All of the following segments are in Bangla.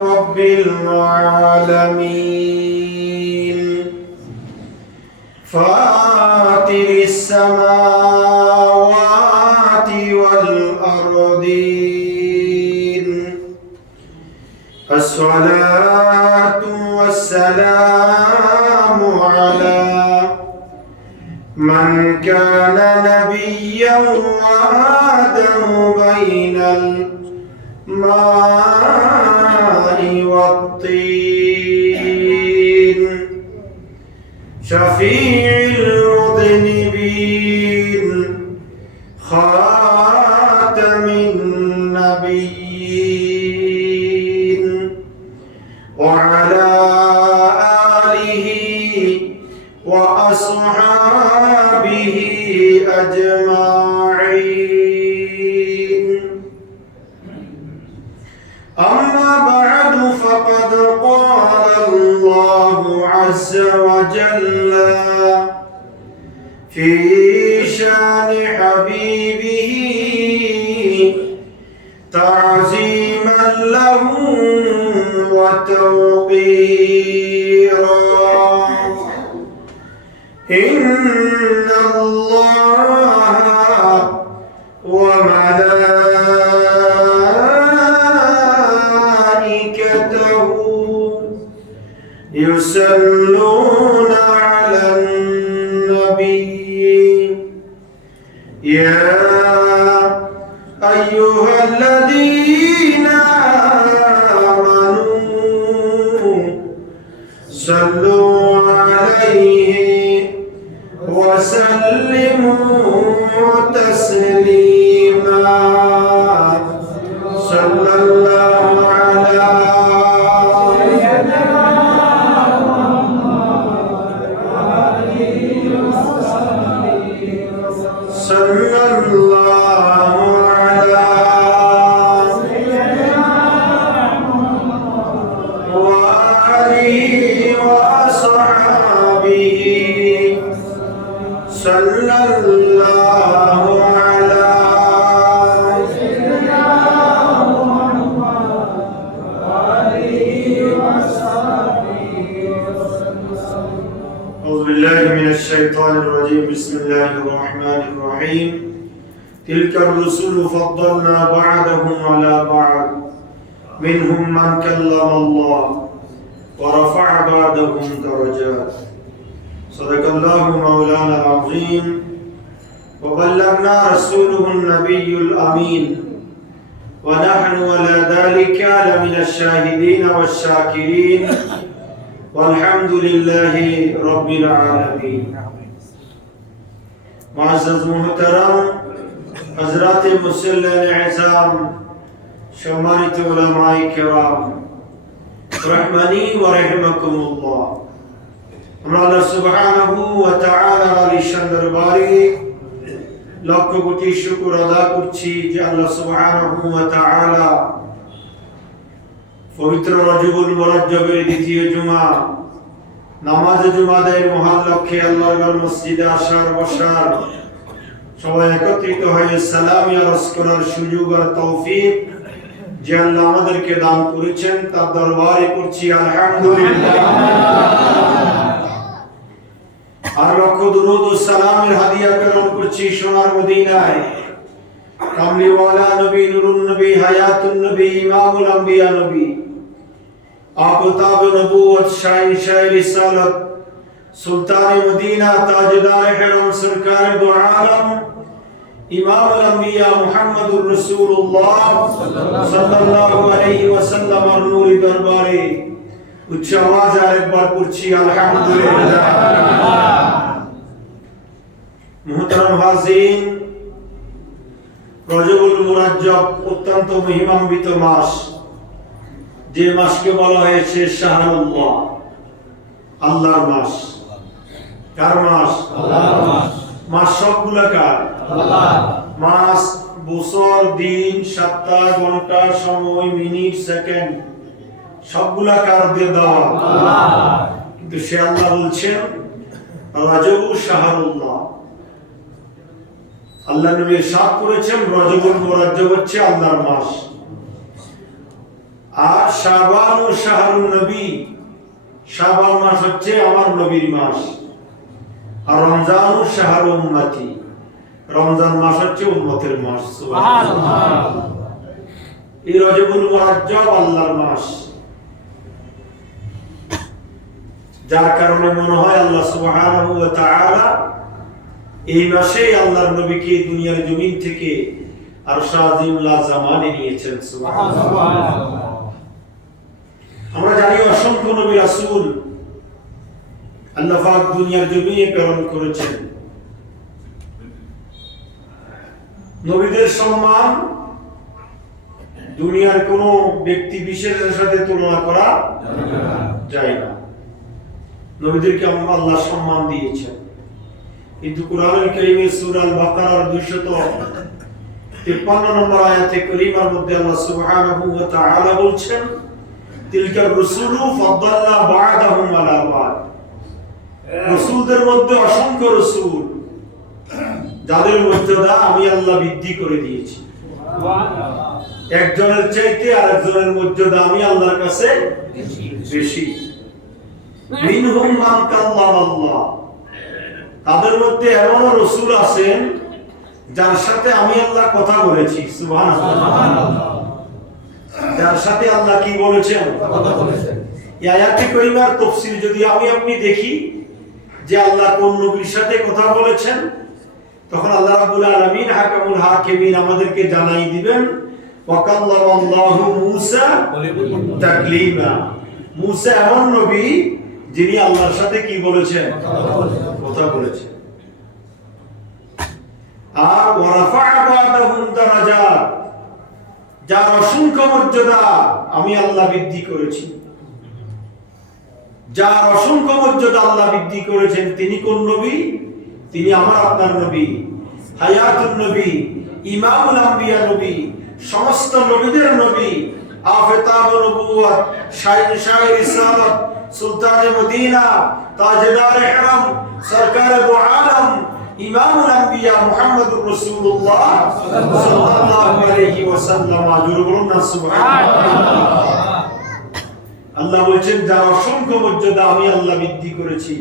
رب العالمين فاطر السماوات والأرضين الصلاة والسلام على من كان نبيا وآدم بين الماء والطين شفيع المذنبين خاتم النبيين وعلى آله وأصحابه أجمعين أما بعد فقد قال الله عز وجل في شان حبيبه تعظيما له وتوقيرا إن الله وملائكته يصلون على النبي يا أيها الذين آمنوا صلوا عليه وسلموا تسليما صلى الله على صلى الله على وآله وأصحابه صلى الله على أعوذ بالله من الشيطان الرجيم بسم الله الرحمن الرحيم تلك الرسل فضلنا بعضهم على بعض منهم من كلم الله ورفع بعضهم درجات صدق الله مولانا العظيم وبلغنا رسوله النبي الأمين ونحن على ذلك لمن الشاهدين والشاكرين والحمد لله رب العالمين معزز محترم حضرات مسلمین اعظام সম্মানিত উলামায়ে কেরাম রহমানি ওয়া রাহিমাকুমুল্লাহ আমরা আল্লাহ সুবহানাহু ওয়া তাআলার আলিশান দরবারে লক্ষ কোটি শুকর আদা করছি যে আল্লাহ সুবহানাহু ওয়া তাআলা পবিত্র রজবুল মুরাজ্জবের দ্বিতীয় জুমা নামাজ জুমাদের মহান লক্ষ্যে আল্লাহর মসজিদে আসার বসার সবাই একত্রিত হয়ে সালাম ইয়ারস করার সুযোগ আর তৌফিক যে আল্লাহ আমাদেরকে দান করেছেন তার দরবারে করছি আলহামদুলিল্লাহ আর লক্ষ দুরূদ ও সালামের হাদিয়া প্রেরণ করছি সোনার মদিনায় কামলিওয়ালা নবী নুরুন নবী হায়াতুন নবী ইমামুল আম্বিয়া নবী আকিতাব নবুয়ত শাহিনশাহ রিসালত সুলতান মদিনা তাজদার হিরম সরকার দু আলম ইমামুল আম্বিয়া মুহাম্মদুর রাসূলুল্লাহ সাল্লাল্লাহু আলাইহি ওয়াসাল্লাম এর নূরি দরবারে উচ্চ আওয়াজে আরেকবার পড়ছি আলহামদুলিল্লাহ। মুহতারাম হাজিরিন, রজবুল মুরাজ্জব অত্যন্ত মহিমান্বিত মাস, যে মাসকে বলা হয়েছে শাহরুল্লাহ, আল্লাহর মাস। কার মাস? আল্লাহর মাস। মাস সবগুলা কার? আল্লাহর। মাস, বছর, দিন, সপ্তাহ, ঘন্টা, সময়, মিনিট, সেকেন্ড সবগুলা কার দিয়ে দেওয়া? আল্লাহর। কিন্তু সে আল্লাহ বলছেন রজবু শাহরুল্লাহ, আল্লাহ নবী ইরশাদ করেছেন রজবুল মুরাজ্জব হচ্ছে আল্লাহর মাস। আর শাবানু শাহরুন নবী, শাবান মাস হচ্ছে আমার নবীর মাস। আর রমজানু শাহরু উম্মতি, রমজান মাস হচ্ছে উম্মতের মাস। সুবহানাল্লাহ। এই রজবুল মুরাজ্জব আল্লাহর মাস, যার কারণে মনে হয় আল্লাহ সুবহানাহু ওয়া তাআলা এই মাসে আল্লাহর নবীকে দুনিয়ার জমিন থেকে আরশ আজিমুল্লাহ জামানে নিয়েছেন। সুবহানাল্লাহ। আমরা জানি অসংখ্য নবী রাসূল আল্লাহ পাক দুনিয়ার জমিনে প্রেরণ করেছেন। নবীদের সম্মান দুনিয়ার কোন ব্যক্তি বিশেষের সাথে তুলনা করা যায় না। নবীদেরকে আল্লাহ সম্মান দিয়েছেন। কিন্তু কুরআনুল কারীমের সূরা আল বাকারার 253 নম্বর আয়াতে কারীমার মধ্যে আল্লাহ সুবহানাহু ওয়া তাআলা বলছেন, তিলকা রাসূলু ফাদ্দালনা বা'দাহুম আলা বা'দ। রাসূলদের মধ্যে অসংখ্য রাসূল, যাদের মর্যাদা আমি আল্লাহ বৃদ্ধি করে দিয়েছি। একজনের চাইতে আরেকজনের মর্যাদা আমি আল্লাহর কাছে বেশি। মিনহুম মান কাল্লামাল্লাহ, তাদের মধ্যে এমন রাসূল আছেন যার সাথে আমি আল্লাহ কথা বলেছি। সুবহানাল্লাহ। যার সাথে আল্লাহ কি বলেছেন? কথা বলেছেন। এই আয়াতে কারিমার তাফসীর যদি আমি আপনি দেখি যে আল্লাহ কোন নবীর সাথে কথা বলেছেন, তখন আল্লাহ রাব্বুল আলামিন হাকামুল হাকিমিন আমাদেরকে জানাই দিবেন, ওয়া কাল্লামাল্লাহু মূসা তাকলিমা। মূসা এমন নবী যিনি আল্লাহর সাথে কি বলেছেন? কথা বলেছেন। আর ওয়া রাফা'a বা'দাহুম দারাজাত, যার অসংখ্য মর্যাদা আমি আল্লাহ বৃদ্ধি করেছি। যার অসংখ্য মর্যাদা আল্লাহ বৃদ্ধি করেছেন তিনি কোন নবী? তিনি আমার আপনার নবী, হায়াতুন নবী, ইমামুল আম্বিয়া নবী, সমস্ত নবীদের নবী, আফতাব নবুওয়াত, শায়ে রিসালাত, সুলতানে মদিনা, তাজদার ইহরাম, সরকার দু আলম, ইমামুল আম্বিয়া মুহাম্মদুর রাসূলুল্লাহ সাল্লাল্লাহু আলাইহি ওয়াসাল্লাম। আজুর বলুন না সুবহানাল্লাহ। আল্লাহ বলেন যার অসংখ্য মর্যাদা আমি আল্লাহ বৃদ্ধি করেছি।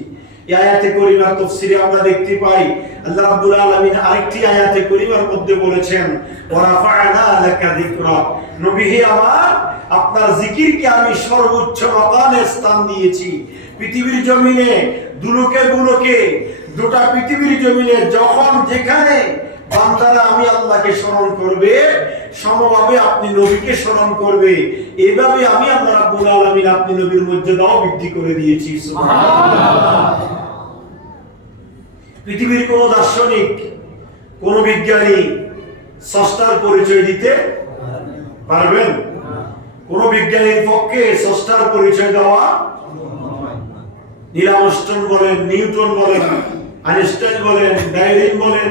এই আয়াতে কারিমার তাফসীরে আমরা দেখতে পাই আল্লাহ রাব্বুল আলামিন আরেকটি আয়াতে কারিমার মধ্যে বলেছেন, ওয়া রাফা'না লাকা যিকরাক, নবী হে আমার, আপনার জিকিরকে আমি সর্বোচ্চ মাকামে স্থান দিয়েছি। পৃথিবীর জমিনে দুলোকে বুলোকে, দুটা পৃথিবীর জমিনে যখন যেখানে বান্দারা আমি আল্লাহকে স্মরণ করবে, সমভাবে আপনি নবীকে স্মরণ করবে। এইভাবে আমি আল্লাহ রাব্বুল আলামিন আপনি নবীর মর্যাদাও বৃদ্ধি করে দিয়েছি। সুবহানাল্লাহ। পৃথিবীর কোন দার্শনিক, কোন বিজ্ঞানী স্রষ্টার পরিচয় দিতে পারবেন? কোন বিজ্ঞানীর পক্ষে স্রষ্টার পরিচয় দেওয়া, নীল আর্মস্ট্রং বলেন, নিউটন বলেন, আইনস্টাইন বলেন, ডারউইন বলেন,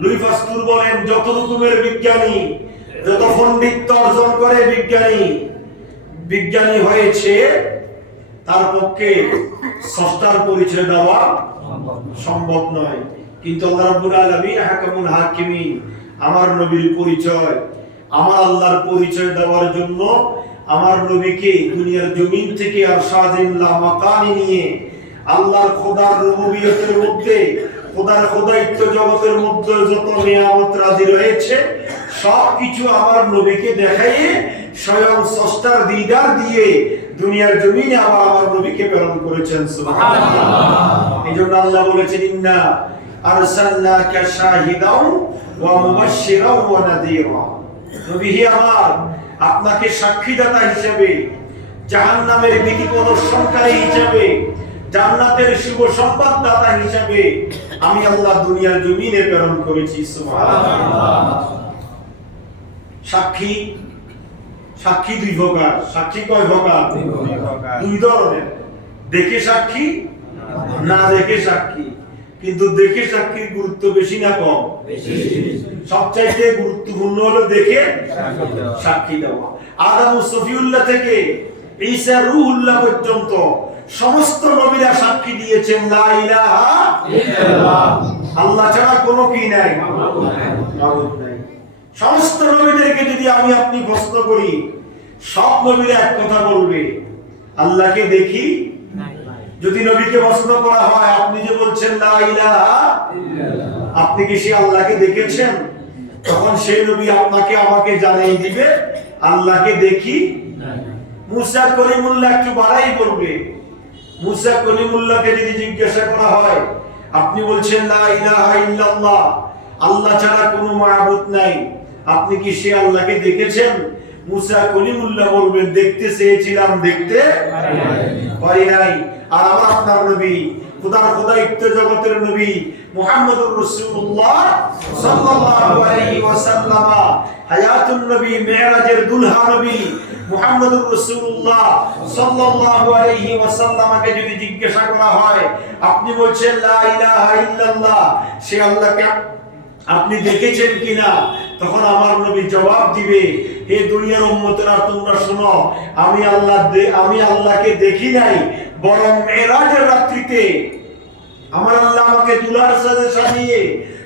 লুই পাস্তুর বলেন, যত রকমের বিজ্ঞানী, যত পণ্ডিত্য অর্জন করে বিজ্ঞানী হয়েছে, তার পক্ষে স্রষ্টার পরিচয় দেওয়া সম্ভব নয়। কিন্তু আল্লাহ রাব্বুল আলামিন হাকামুল হাকিমিন আমার নবীর পরিচয়, আমার আল্লাহর পরিচয় দেওয়ার জন্য আমার নবীকে দুনিয়ার জমিন থেকে আরশ আজিমুল্লাহ মাকানে নিয়ে আল্লাহর খোদার রুবুবিয়তের মধ্যে, খোদার খোদাইত্ব জগতের মধ্যে যত নিয়ামত রাজি রয়েছে সবকিছু আমার নবীকে দেখাইয়ে স্বয়ং স্রষ্টার দিদার দিয়ে দুনিয়ার জমিনে আমার নবীকে প্রেরণ করেছেন। সুবহানাল্লাহ। এইজন্য আল্লাহ বলেছেন, ইন্না আরসালনাকা শাহিদাও ওয়া মুবাশশিরাও ওয়া নাযীরা। নবী হে আমার, আপনাকে সাক্ষীদাতা হিসেবে, জাহান্নামের ভীতি প্রদর্শনকারী হিসেবে, জান্নাতের শুভ সংবাদদাতা হিসেবে আমি আল্লাহ দুনিয়ার জমিনে প্রেরণ করেছি। সুবহানাল্লাহ। সাক্ষী দুই প্রকার। সাক্ষী কয় প্রকার? দুই ধরনের। দেখে সাক্ষী, না দেখে সাক্ষী। কিন্তু দেখে সাক্ষীর গুরুত্ব বেশি না কম? সবচাইতে গুরুত্বপূর্ণ হলো দেখে সাক্ষী দেওয়া। আদম সফিউল্লাহ থেকে ঈসা রূহুল্লাহ পর্যন্ত সমস্ত নবীরা সাক্ষী দিয়েছেন লা ইলাহা ইল্লাল্লাহ, আল্লাহ ছাড়া কোনো কি নাই, মাবুদ নাই। সমস্ত নবীদেরকে যদি আমি আপনি প্রশ্ন করি সব নবীরা এক কথা বলবে, আল্লাহকে দেখি নাই। যদি নবীকে প্রশ্ন করা হয়, আপনি যে বলছেন লা ইলাহা ইল্লাল্লাহ, আপনি কি সেই আল্লাহকে দেখেছেন? তখন সেই নবী আপনাকে আমাকে জানিয়ে দিবে, আল্লাহকে দেখি নাই। মুসা কলিমুল্লাহ একটু বাড়াই বলবে। মুসা কলিমুল্লাহকে যদি জিজ্ঞাসা করা হয়, আপনি বলছেন লা ইলাহা ইল্লাল্লাহ, আল্লাহ ছাড়া কোনো মাবুদ নাই, আপনি কি সেই আল্লাহকে দেখেছেন? মুসা কলিমুল্লাহ বলবেন, দেখতে চেয়েছিলাম, দেখতে পারি নাই। আর আমার আপনার নবী, খোদার খোদাইত্ব জগতের নবী মুহাম্মদুর রাসূলুল্লাহ সাল্লাল্লাহু আলাইহি ওয়াসাল্লাম, হায়াতুন নবী, মিরাজের দুলহা নবী মুহাম্মদুর রাসূলুল্লাহ সাল্লাল্লাহু আলাইহি ওয়াসাল্লামকে যদি জিজ্ঞাসা করা হয়, আপনি বলছেন লা ইলাহা ইল্লাল্লাহ, সে আল্লাহকে আপনি দেখেছেন কিনা? তখন আমার নবী জবাব দিবে, হে দুনিয়ার উম্মতেরা, তোমরা শোনো, আমি আল্লাহকে দেখি নাই, বরং মেরাজের রাত্রিতে আমার আল্লাহ আমাকে দুলার সাজে সাজিয়ে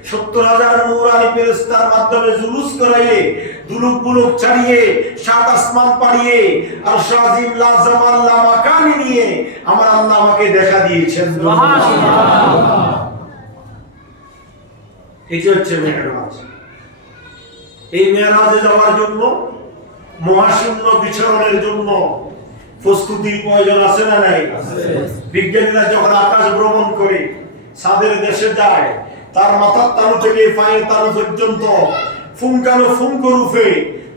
৭০,০০০ নূরানি ফেরেশতার মাধ্যমে জুলুস করাইয়ে, দুলুক বুলুক ছাড়িয়ে, সাত আসমান পাড়িয়ে, আর শাজিম লা জামাল লা মাকানি নিয়ে আমার আল্লাহ আমাকে দেখা দিয়েছেন। সুবহানাল্লাহ। এটা হচ্ছে মেরাজ। এই মেরাজে যাওয়ার জন্য, মহাশূন্য বিচরণের জন্য প্রস্তুতির প্রয়োজন আছে না নাই? বিজ্ঞানীরা যখন আকাশ ভ্রমণ করে, চাঁদের দেশে যায়, তার মাথার তালু থেকে পায়ের তালু পর্যন্ত ফুঙ্কানো ফুঙ্ক রূপে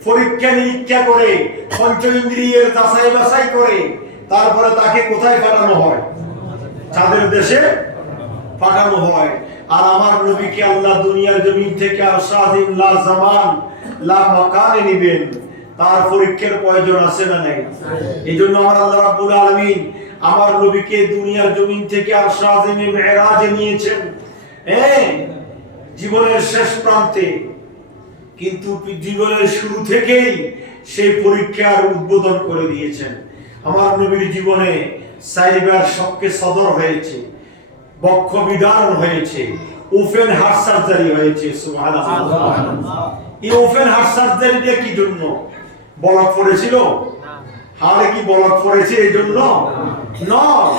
পরীক্ষা নিরীক্ষা করে, পঞ্চ ইন্দ্রিয়ের যাচাই বাছাই করে, তারপরে তাকে কোথায় পাঠানো হয়? চাঁদের দেশে পাঠানো হয়। আর আমার নবীকে আল্লাহ দুনিয়ার জমিন থেকে আর শাহিন লা জামান লা মাকানে নিবেন, তার পরীক্ষার প্রয়োজন আছে না নাই? এইজন্য আমার আল্লাহ রাব্বুল আলামিন আমার নবীকে দুনিয়ার জমিন থেকে আর শাহিনে মেরাজে নিয়েছেন, জীবনের শেষ প্রান্তে, কিন্তু জীবনের শুরু থেকেই সেই পরীক্ষার উদ্বোধন করে দিয়েছেন। আমার নবীর জীবনে চারবার শক্কে সদর হয়েছে, বক্ষ বিদারণ হয়েছে, ওপেন হার্ট সার্জারি হয়েছে। সুবহানাল্লাহ। এই ওপেন হার্ট সার্জারিটা কি জন্য? বলক পড়েছিল? হাড়ে কি বলক পড়েছে এই জন্য? নয়।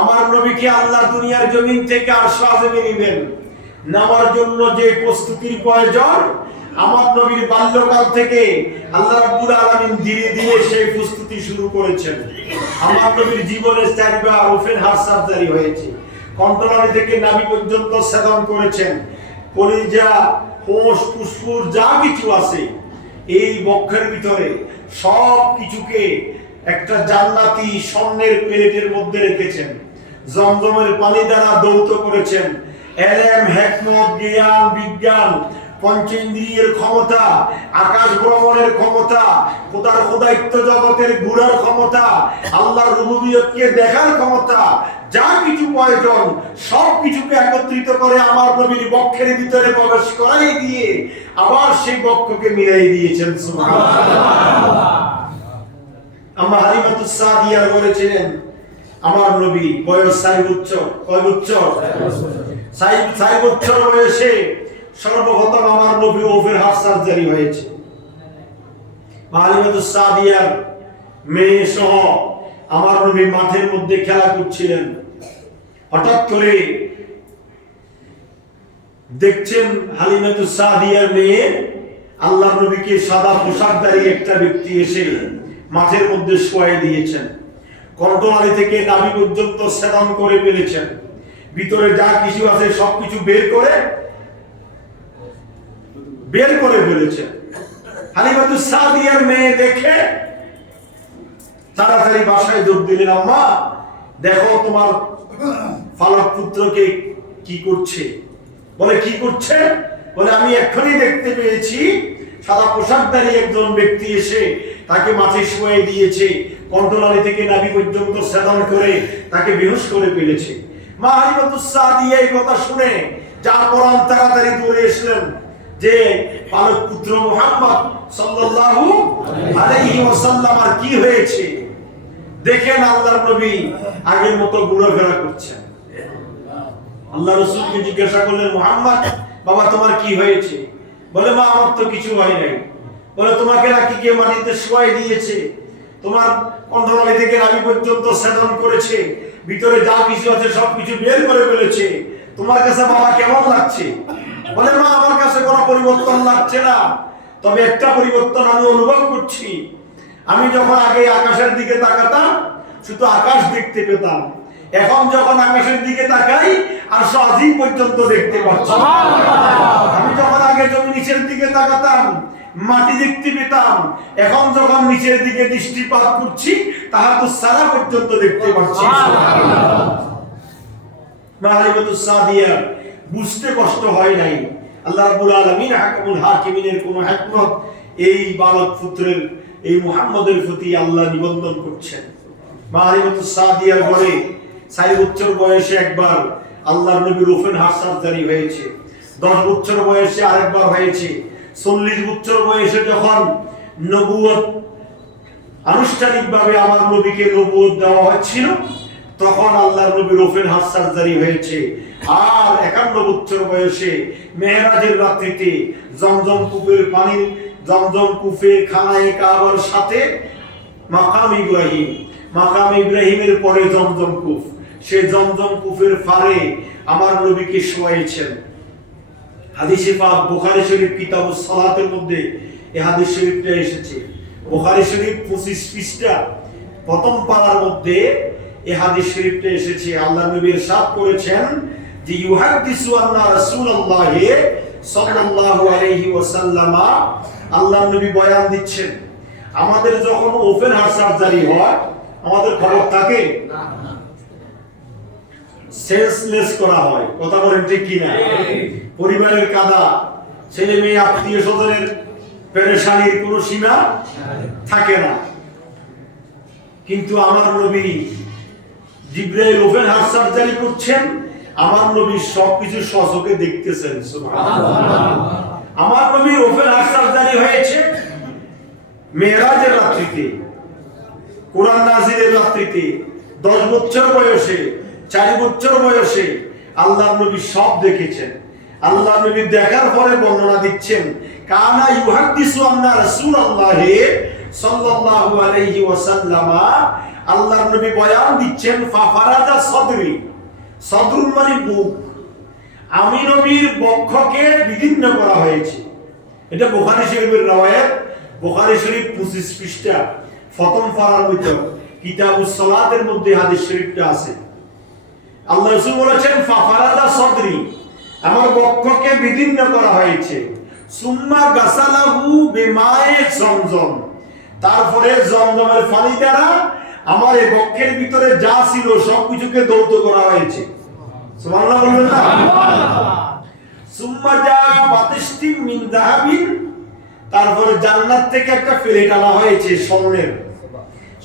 আমার নবীকে আল্লাহ দুনিয়ার জমিন থেকে আরশ আযমে নেবেন, নেওয়ার জন্য যে প্রস্তুতির প্রয়োজন, আমার নবীর বাল্যকাল থেকে আল্লাহ রাব্বুল আলামিন ধীরে ধীরে সেই প্রস্তুতি শুরু করেছেন। আমার নবীর জীবনে চারবার ওপেন হার্ট সার্জারি হয়েছে, কণ্ঠনালী থেকে নাভি পর্যন্ত ছেদন করেছেন, কলিজা, কোষ, ফুসফুস যা কিছু আছে এই বক্ষের ভিতরে সব কিছুকে একটা জান্নাতি স্বর্ণের প্লেটের মধ্যে রেখেছেন, জমজমের পানি দ্বারা দৌত করেছেন। এলেম, হিকমত, জ্ঞান, বিজ্ঞান, পঞ্চেন্দ্রিয়ের ক্ষমতা, আকাশ ভ্রমণের ক্ষমতা, খোদার খোদাইত্ব জগতের ঘুরার ক্ষমতা, আল্লাহর রুবুবিয়তকে দেখার ক্ষমতা, যা কিছু প্রয়োজন সব কিছুকে একত্রিত করে আমার নবীর বক্ষের ভিতরে প্রবেশ করাই দিয়ে আবার সেই বক্ষকে মিলাই দিয়েছেন। সুবহানাল্লাহ। আম্মা হালিমাতুস সাদিয়া বলেছিলেন, আমার নবী বয়স ৬ বছর, কয় বছর? ৬ বছর বয়সে সর্বপ্রথম আমার নবীর ওপেন হার্ট সার্জারি হয়েছে। হালিমাতুস সাদিয়ার মেয়ে সহ আমার নবী মাঠের মধ্যে খেলা করছিলেন, হঠাৎ করে দেখছেন হালিমাতুস সাদিয়ার মেয়ে আল্লাহর নবীকে সাদা পোশাকধারী একটা ব্যক্তি এসে মাঠের মধ্যে শোয়াই দিয়েছেন, কণ্ঠনালী থেকে নাভি পর্যন্ত ছেদন করে ফেলেছেন, ভিতরে যা কিছু আছে সবকিছু বের করে ফেলেছেন। হালিমাতুস সাদিয়ার মেয়ে দেখে তাড়াতাড়ি বাসায় দৌড় দিলেন, আম্মা দেখো তোমার ফালাক পুত্রকে কি করছে। বলে কি করছে? বলে আমি এক্ষুনি দেখতে পেয়েছি সাদা পোশাকধারী একজন ব্যক্তি এসে তাকে মাঠে শুয়ে দিয়েছে, কণ্ঠনালী থেকে নাভি পর্যন্ত ছেদন করে তাকে বেহুশ করে ফেলেছে। মা হালিমাতুস সাদিয়া এই কথা শুনে যার পরান তাড়াতাড়ি দৌড়ে এসলেন যে পালক পুত্র মুহাম্মদ সাল্লাল্লাহু আলাইহি ওয়াসাল্লাম আর কি হয়েছে। দেখেন আল্লাহর নবী আগের মতো ঘোরাফেরা করছেন। আল্লাহ রাসূলকে জিজ্ঞাসা করলেন, মুহাম্মদ বাবা তোমার কি হয়েছে? বলে মা আমার তো কিছু হয় নাই। বলে তোমাকে নাকি কেউ মাটিতে শোয়াই দিয়েছে, তোমার কণ্ঠনালী থেকে নাভি পর্যন্ত সেদন করেছে, ভিতরে যা কিছু আছে সবকিছু বের করে ফেলেছে, তোমার কাছে বাবা কেমন লাগছে? বলে মা আমার কাছে কোনো পরিবর্তন লাগছে না, তবে একটা পরিবর্তন আমি অনুভব করছি। আমি যখন আগে আকাশের দিকে তাকাতাম শুধু আকাশ দেখতে পেতাম, এখন যখন আকাশের দিকে তাকাই আর আজিম পর্যন্ত দেখতে পাচ্ছি। আমি যখন আগে জমি নিচের দিকে তাকাতাম মাটি দেখতে পেতাম, এখন যখন নিচের দিকে দৃষ্টিপাত করছি তাহাতুস সারা পর্যন্ত দেখতে পাচ্ছি। মারিফাতুস সাদিয়া বুঝতে কষ্ট হয় নাই। আল্লাহ রাব্বুল আলামিন হাকিমুল হাকিমিনের কোন হিকমত এই বালক পুত্রের এই মুহাম্মদের প্রতি আল্লাহ নিবন্ধন করছেন। মারিফাতুস সাদিয়ার পরে 4 বছর বয়সে একবার আল্লাহর নবীর ওপেন হার্ট সার্জারি হয়েছে, 10 বছর বয়সে আরেকবার হয়েছে, 40 বছর বয়সে যখন নবুয়ত আনুষ্ঠানিকভাবে আমার নবীকে নবুয়ত দেওয়া হচ্ছিল তখন আল্লাহর নবীর ওপেন হার্ট সার্জারি হয়েছে। আর 51 বছর বয়সে মেরাজের রাত্রিতে জমজম কূপের পানি, জমজম কূপে খানায়ে কাবার সাথে মাকাম ইব্রাহিমের পরে জমজম কূপ, সে জমজম কূপের পারে আমার নবীকে শোয়াইছেন। হাদিসে পাক বুখারী শরীফ কিতাবুস সালাতের মধ্যে এই হাদিস শরীফটা এসেছে। বুখারী শরীফ 25 পৃষ্ঠা প্রথম পারার মধ্যে এই হাদিস শরীফটা এসেছে। আল্লাহর নবী ইরশাদ করেছেন যে ইউহাদ্দিসু আন্না রাসূলুল্লাহি সাল্লাল্লাহু আলাইহি ওয়াসাল্লাম, আল্লাহর নবী বয়ান দিচ্ছেন আমাদের যখন ওপেন হার্ট সার্জারি হয় আমাদের খবর থাকে না, সেন্সলেস করা হয়। কথা বলেন ঠিক কি না? পরিবারের কাদা, ছেলে মেয়ে আত্মীয় স্বজনের পেরেশানির কোনো সীমা থাকে না। কিন্তু আমার নবী জিবরাইল ওপেন হার্ট সার্জারি করছেন, আমার নবী সবকিছু সচক্ষে দেখতেছেন। সুবহানাল্লাহ। আমার নবীর ওপেন হার্ট সার্জারি হয়েছে মেরাজের রাত্রিতে, কোরআন নাযিলের রাত্রিতে, 10 বছর বয়সে, 4 বছর বয়সে আল্লাহর নবী সব দেখেছেন। আল্লাহর নবী দেখার পরে বর্ণনা দিচ্ছেন কানা ইউহাদ্দিসু আন্না রাসূলুল্লাহি সাল্লাল্লাহু আলাইহি ওয়াসাল্লাম, আল্লাহর নবী বয়ান দিচ্ছেন ফাফারাজা সদরি, সদরুল মানে বুক, আমি নবীর বক্ষকে বিদীর্ণ করা হয়েছে। এটা বুখারী শরীফের রওয়ায়াত, বুখারী শরীফ 25 পৃষ্ঠা প্রথম পারার ভিতর কিতাবুস সালাতের মধ্যে হাদিস শরীফটা আছে। আল্লাহ রাসূল বলেছেন ফাফারাজা সদরি, আমার বক্ষকে বিদীর্ণ করা হয়েছে। সুম্মা গাসালাহু বিমায়ে জমজম, তারপরে জমজমের পানি দ্বারা আমার এই বক্ষের ভিতরে যা ছিল সবকিছুকে ধৌত করা হয়েছে। সুবহানাল্লাহ বলবেন না? সুম্মা জা বাতিশতিম মিন যাহাবিন, তারপরে জান্নাত থেকে একটা প্লেট আনা হয়েছে স্বর্ণের,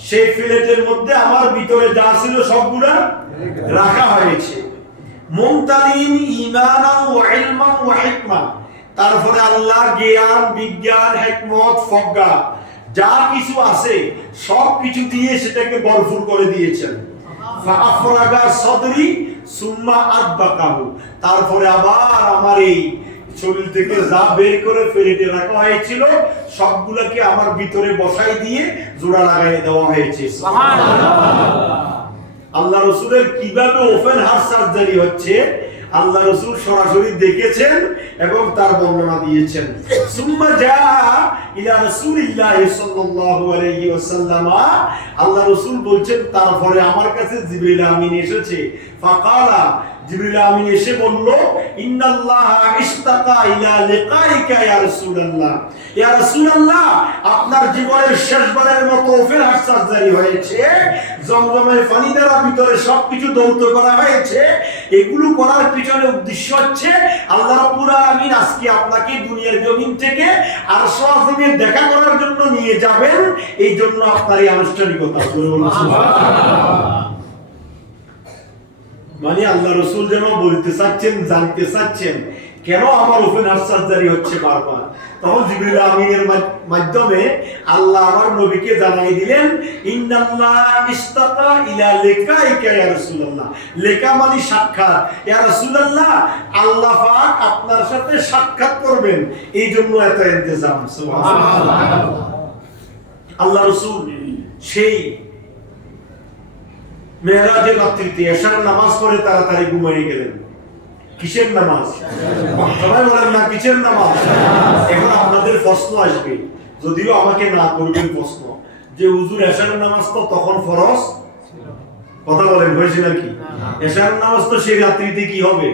সেই প্লেটের মধ্যে আমার ভিতরে যা ছিল সবগুলা রাখা হয়েছে। মুমতালিন ঈমানান ওয়া ইলমান ওয়া হিকমা, তারপরে আল্লাহ জ্ঞান, বিজ্ঞান, হিকমত, প্রজ্ঞা যা কিছু আছে সব কিছু দিয়ে সেটাকে ভরপুর করে দিয়েছেন। ফাআফরাগা সদরি সুম্মা আদবাকাহু, তারপরে আবার আমার এই শরীর থেকে যা বের করে ফেলেটে রাখা হয়েছিল সবগুলোকে আমার ভিতরে বসাই দিয়ে জোড়া লাগাই দেওয়া হয়েছে। সুবহানাল্লাহ। আল্লাহ রাসূলের কিভাবে ওপেন হার্ট সার্জারি হচ্ছে আল্লাহ রাসূল সরাসরি দেখেছেন এবং তার বর্ণনা দিয়েছেন। সুম্মা জা ইলা রাসূলিল্লাহি সাল্লাল্লাহু আলাইহি ওয়াসাল্লাম, আল্লাহ রাসূল বলছেন তারপরে আমার কাছে জিবরিল আমিন এসেছে। ফাকালা, জিবরিল আমিন এসে বলল ইন্নাল্লাহা ইশতাকা ইলা লিকাইকা ইয়া রাসূলুল্লাহ, ইয়া রাসূলুল্লাহ আপনার জীবনের শেষবারের মতো ওপেন হার্ট সার্জারি হয়েছে, জমজমের পানি দ্বারা ভিতরে সবকিছু ধৌত করা হয়েছে। এগুলো করার পিছনে উদ্দেশ্য হচ্ছে আল্লাহ রাব্বুল আলামিন আজকে আপনাকে দুনিয়ার জমিন থেকে আরশ আযিমে দেখা করার জন্য নিয়ে যাবেন, এই জন্য আপনার এই আনুষ্ঠানিকতা। সুবহানাল্লাহ। মানে আল্লাহ রাসূল যেন বলতে চাচ্ছেন, জানতে চাচ্ছেন কেন আমার ওপেন হার্ট সার্জারি হচ্ছে বারবার? তখন জিবরিল আমিনের মাধ্যমে আল্লাহ আমার নবীকে জানাই দিলেন, ইন্নাল্লাহ ইস্তাকা ইলা লিকাইকা ইয়া রাসূলুল্লাহ। লিকা মানে সাক্ষাৎ। ইয়া রাসূলুল্লাহ, আল্লাহ পাক আপনার সাথে সাক্ষাৎ করবেন, এই জন্য এত ইন্তজাম। সুবহানাল্লাহ। আল্লাহ রাসূল সেই মেরাজের রাত্রিতে এশার নামাজ পড়ে তাড়াতাড়ি ঘুমিয়ে গেলেন। কিসের নামাজ? সবাই বলেন না কিসের নামাজ? এখন আপনাদের প্রশ্ন আসবে, যদিও আমাকে না করবেন প্রশ্ন, যে হুজুর এশার নামাজ তো তখন ফরজ, কথা বলেন হয়েছে নাকি? এশার নামাজ তো সেই রাত্রিতে কি হবে?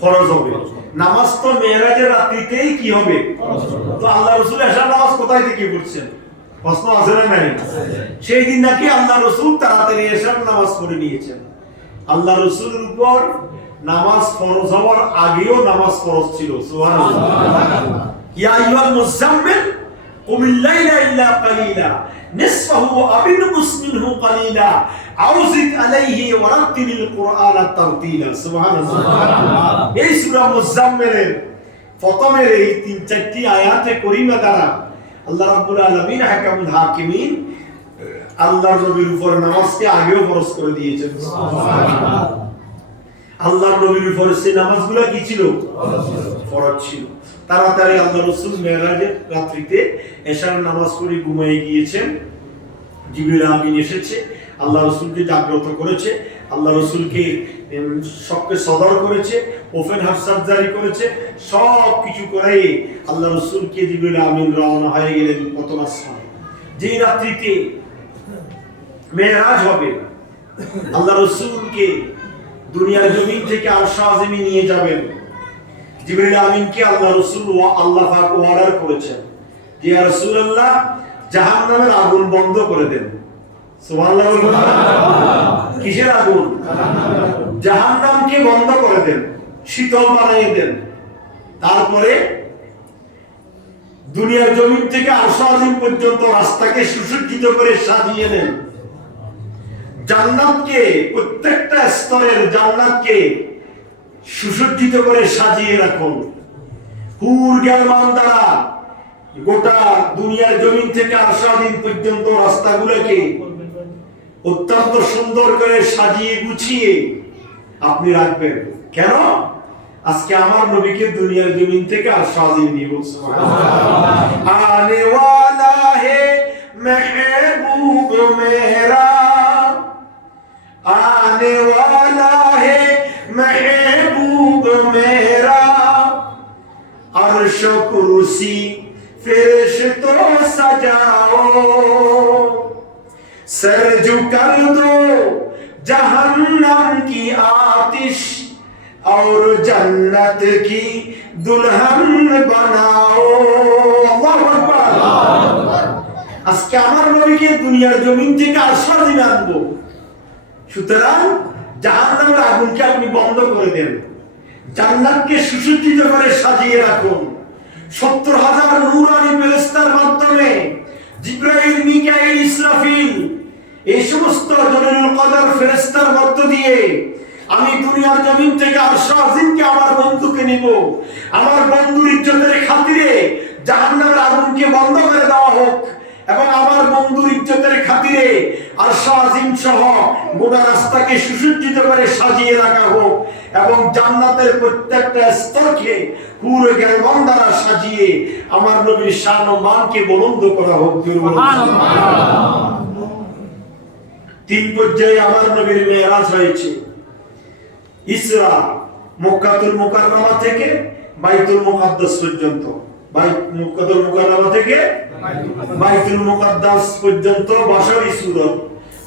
ফরজ হবে। নামাজ তো মেরাজের রাত্রিতেই কি হবে? তো আল্লাহ রাসূল এশার নামাজ কোথায় থেকে পড়ছেন? প্রশ্ন আছে না নাই? সেই দিন নাকি আল্লাহ রাসূল তাড়াতাড়ি এশার নামাজ পড়ে নিয়েছেন। আল্লাহ রাসূলের উপর নামাজ ফরজ হওয়ার আগেও নামাজ ফরজ ছিল। সুবহানাল্লাহ। ইয়া আইয়ুহাল মুযাম্মিল কুমিল লাইলা ইল্লা কালিলা নিসফাহু আও ইনকুস মিনহু কালিলা আও জিদ আলাইহি ওয়া রাত্তিলিল কুরআনা তারতিলা। সুবহানাল্লাহ। এই সূরা মুযাম্মিলের প্রথমের এই ৩-৪টি আয়াতে করিমা দ্বারা আল্লাহ রাব্বুল আলামিন হাকামুল হাকিমিন আল্লাহর নবীর উপর নামাজকে আগেও ফরজ করে দিয়েছেন। সুবহানাল্লাহ। আল্লাহর নবীর উপর সেই নামাজগুলো কি ছিল? ফরজ ছিল। তাড়াতাড়ি আল্লাহ রাসূল মেরাজের রাত্রিতে এশার নামাজ পড়ে ঘুমিয়ে গিয়েছেন। জিবরিল আমিন এসেছে, আল্লাহ রাসূলকে জাগ্রত করেছে, আল্লাহ রাসূলকে শক্কে সদর করেছে, ওপেন হার্ট সার্জারি করেছে, সব কিছু করে আল্লাহ রাসূলকে জিবরিল আমিন রওনা হয়ে গেলেন প্রথম আসমানে। যেই রাত্রিতে মেরাজ হবে, আল্লাহ রাসূলকে দুনিয়ার জমিন থেকে আরশ আজিমে নিয়ে যাবেন। জিবরিল আমিনকে আল্লাহ রাসূল ও আল্লাহ পাক অর্ডার করেছেন যে ইয়া রাসূলুল্লাহ, জাহান্নামের আগুন বন্ধ করে দেন। সুবহানাল্লাহ। কিসের আগুন? জাহান্নামকে বন্ধ করে দেন, শীতল বানিয়ে দেন। তারপরে দুনিয়ার জমিন থেকে আরশ আজিম পর্যন্ত রাস্তাকে সুসজ্জিত করে সাজিয়ে দেন। জান্নাতকে, প্রত্যেকটা স্তরের জান্নাতকে সুসজ্জিত করে সাজিয়ে রাখুন। হুর গালমান দ্বারা গোটা দুনিয়ার জমিন থেকে আরশ আজিম পর্যন্ত রাস্তাগুলোকে অত্যন্ত সুন্দর করে সাজিয়ে গুছিয়ে আপনি রাখবেন। কেন? আজকে আমার নবীকে দুনিয়ার জমিন থেকে আরশ আজিম নিব। সুবহানাল্লাহ। আনে ওয়ালা হে মেহবুব মেরা, आने वाला है महबूब मेरा, अर्श कुर्सी फरिश्तों सजाओ, सर झुकर दो जहन्नम की आतिश और जन्नत की दुल्हन बनाओ। अल्लाहु আকবার। আজকে আমার নবীকে দুনিয়ার জমিন থেকে আরশ আজিমে আনবো। সুতরাং জাহান্নামের আগুনকে আপনি বন্ধ করে দেন, জান্নাতকে সুসজ্জিত করে সাজিয়ে রাখুন। ৭০,০০০ নূরানী ফেরেশতার মাধ্যমে জিবরাইল, মিকাইল, ইসরাফিল এই সমস্ত জলিলুল কদর ফেরেশতার মধ্য দিয়ে আমি দুনিয়ার জমিন থেকে আরশ আজিমকে আমার বন্ধুকে নিব। আমার বন্ধুর ইজ্জতের খাতিরে জাহান্নামের আগুনকে বন্ধ করে দেওয়া হোক এবং আমার বন্ধুর ইজ্জতের খাতিরে আরশ আজিম সহ গোটা রাস্তাকে সুসজ্জিত করে সাজিয়ে রাখা হোক এবং জান্নাতের প্রত্যেকটা স্তরকে হুর গালমান দ্বারা সাজিয়ে আমার নবীর শান ও মানকে বুলন্দ করা হোক। সুবহানাল্লাহ। ৩ পর্যায়ে আমার নবীর মেরাজ হয়েছে। ইসরা, মক্কাতুল মুকাররমা থেকে বাইতুল মুকাদ্দাস পর্যন্ত, মক্কাতুল মুকাররমা থেকে বাইতুল মুকাদ্দাস পর্যন্ত বাশারি সূরত,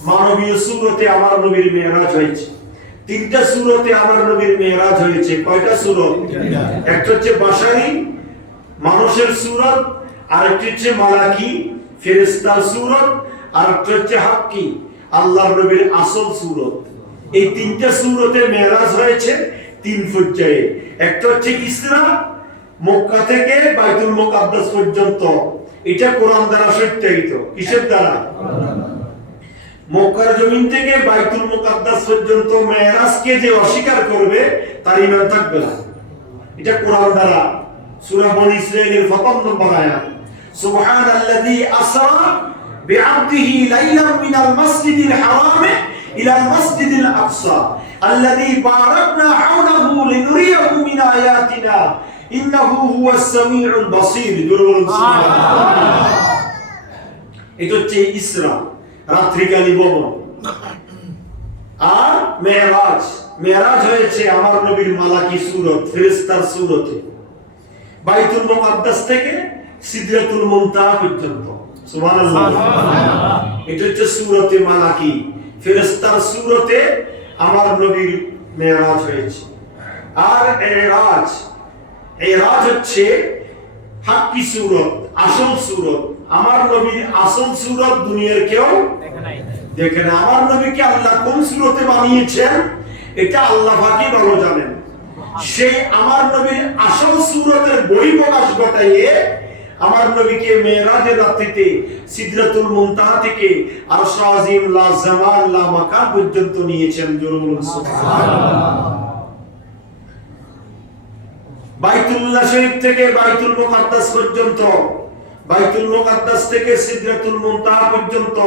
মানবীয় সূরতে আমার নবীর মেরাজ হয়েছে। ৩টা সূরতে আমার নবীর মেরাজ হয়েছে। কয়টা সূরত? একটা হচ্ছে বাশারি, মানুষের সূরত, আরেকটি হচ্ছে মালাকি, ফেরেশতার সূরত, আরেকটা হচ্ছে হাক্কি, আল্লাহর নবীর আসল সূরত। এই ৩টা সূরতে মেরাজ হয়েছে ৩ পর্যায়ে। একটা হচ্ছে ইসরা, মক্কা থেকে বাইতুল মুকাদ্দাস পর্যন্ত, এটা কোরআন দ্বারা সত্যায়িত। কিসের দ্বারা? মক্কার জমিন থেকে বাইতুল মুকাদ্দাস পর্যন্ত মেরাজকে যে অস্বীকার করবে তার ঈমান থাকবে না। এটা কোরআন দ্বারা সূরা বনী ইসরাঈলের ৫৫ নম্বর আয়াত। সুবহানাল্লাযী আসরা বিআবদিহি লাইলাম মিনাল মাসজিদিল হারাম ইলাল মাসজিদিল আকসা আল্লাযী বারাকনা হাওলাহু লিনুরিয়াহু মিন আয়াতিনা ইন্নাহু হুয়াস সামিউল বাসীর। সুবহানাল্লাহ। এটা হচ্ছে ইসরা, রাত্রিকালী ভ্রমণ। আর মেরাজ, মেরাজ হয়েছে আমার নবীর মালাকি সূরত, ফেরেশতার সূরতে, বাইতুল মুকাদ্দাস থেকে সিদরাতুল মুনতাহা পর্যন্ত। সুবহানাল্লাহ। এটা হচ্ছে সূরতে মালাকি, ফেরেশতার সূরতে আমার নবীর মেরাজ হয়েছে। আর এরাজ, এরাজ হচ্ছে হাক্কি সূরত, আসল সূরত। আমার নবীর আসল সূরত দুনিয়ার কেউ দেখে না। আমার নবীকে আল্লাহ কোন সূরতে বানিয়েছেন এটা আল্লাহ পাকই ভালো জানেন। সেই আমার নবীর আসল সূরতের বহিঃপ্রকাশ ঘটাইয়ে আমার নবীকে মেরাজের রাত্রিতে সিদরাতুল মুনতাহা থেকে আরশ আজিম লা জামাল লা মাকান পর্যন্ত নিয়েছেন। জোরে বলুন সুবহানাল্লাহ। বাইতুল্লাহ শরীফ থেকে বাইতুল মুকাদ্দাস পর্যন্ত, বাইতুল মুকাদ্দাস থেকে সিদরাতুল মুনতাহা পর্যন্ত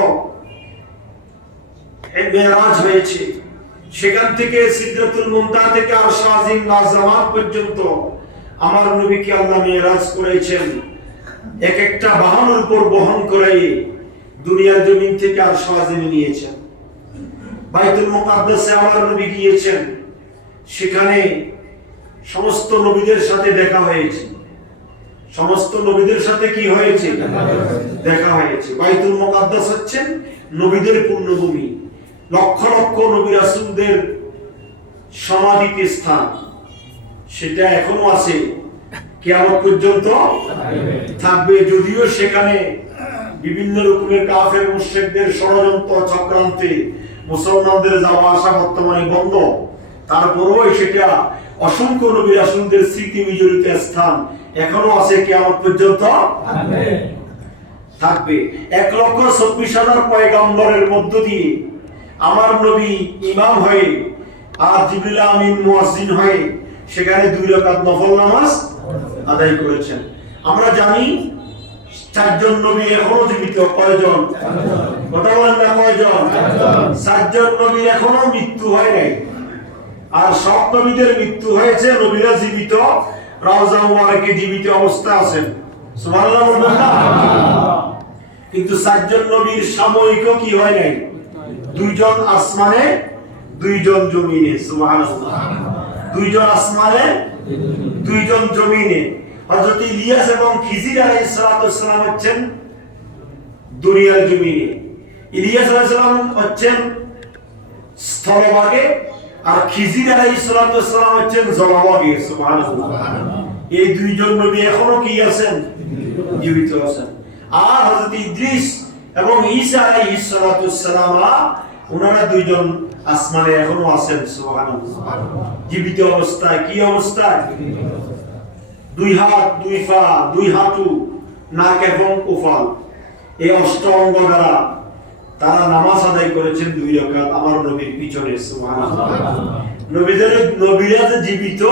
মেরাজ হয়েছে। সেখান থেকে সিদরাতুল মুনতাহা থেকে আরশ আজিম লা জামাল পর্যন্ত আমার নবীকে আল্লাহ মেরাজ করেছেন। এক একটা বাহনের উপর বহন করে দুনিয়ার জমিন থেকে আরশ আজিমে নিয়েছেন। বাইতুল মুকাদ্দাসে আমার নবী গিয়েছেন, সেখানে সমস্ত নবীদের সাথে দেখা হয়েছে। সমস্ত নবীদের সাথে কি হয়েছে? দেখা হয়েছে। বাইতুল মুকাদ্দাস হচ্ছে নবীদের পুণ্যভূমি, লক্ষ লক্ষ নবী রাসূলদের সমাধির স্থান। সেটা এখনো আছে, কিয়ামত পর্যন্ত থাকবে। যদিও সেখানে বিভিন্ন রকমের কাফের মুশরিকদের ষড়যন্ত্র চক্রান্তে মুসলমানদের যাওয়া আসা বর্তমানে বন্ধ, তারপরেও সেটা অসংখ্য নবী রাসূলদের স্মৃতি বিজড়িত স্থান এখনো আছে, কিয়ামত পর্যন্ত থাকবে। ১,২৪,০০০ পয়গম্বরের মধ্য দিয়ে আমার নবী ইমাম হয়ে আর জিবরিল আমিন মুয়াজ্জিন হয়ে সেখানে ২ রাকাত নফল নামাজ আদায় করেছেন। আমরা জানি ৪ জন নবী এখনো জীবিত। কয়জন? কথা বলেন না, কয়জন? ৪ জন নবীর এখনো মৃত্যু হয় নাই। আর সব নবীদের মৃত্যু হয়েছে, নবীরা জীবিত, রওজা মুবারকে জীবিত অবস্থা আছেন। সুবহানাল্লাহ বলবেন না? কিন্তু ৪ জন নবীর সাময়িকও কি হয় নাই? ২ জন আসমানে, ২ জন জমিনে। সুবহানাল্লাহ। ২ জন আসমানে, ২ জন জমিনে। হযরত ইলিয়াস এবং খিজির আলাইহিস সালাম হচ্ছেন দুনিয়ার জমিনে। ইলিয়াস আলাইহিস সালাম হচ্ছেন স্থলভাগে, আর খিজির আলাইহিস সালাম হচ্ছেন জলভাগে। সুবহানাল্লাহ। এই ২ জন নবী এখনো কি আছেন? জীবিত আছেন। আর হযরত ইদ্রিস এবং ঈসা আলাইহিস সালাম ওনারা ২ জন আসমানে এখনো আছেন। সুবহানাল্লাহ। জীবিত অবস্থায়। কি অবস্থায়? ২ হাত, ২ পা, ২ হাঁটু, নাক এবং কপাল, এই অষ্টঅঙ্গ দ্বারা তারা নামাজ আদায় করেছেন ২ রাকাত আমার নবীর পিছনে। সুবহানাল্লাহ। নবীরা যে জীবিত